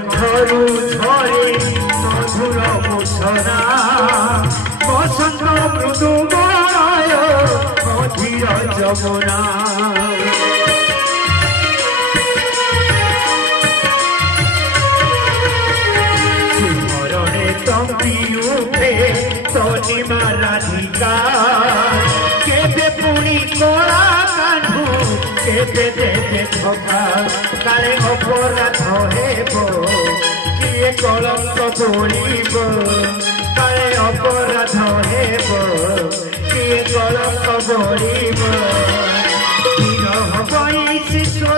কণ্ঠরু ঝরে মধুর মুসরা বসন্ত মৃদু বয় মধুর যমুনা শিহরণে তম্বি উঠে তনিমা রাধিকা কেবে পুনি কলা কান্ধু কেবে দেবে ধোকা কালে অপরাধ হেব কিয়ে কলঙ্ক বলিব কালে অপরাধ হেব কিয়ে কলঙ্ক বলিব বিরহ বই শিশু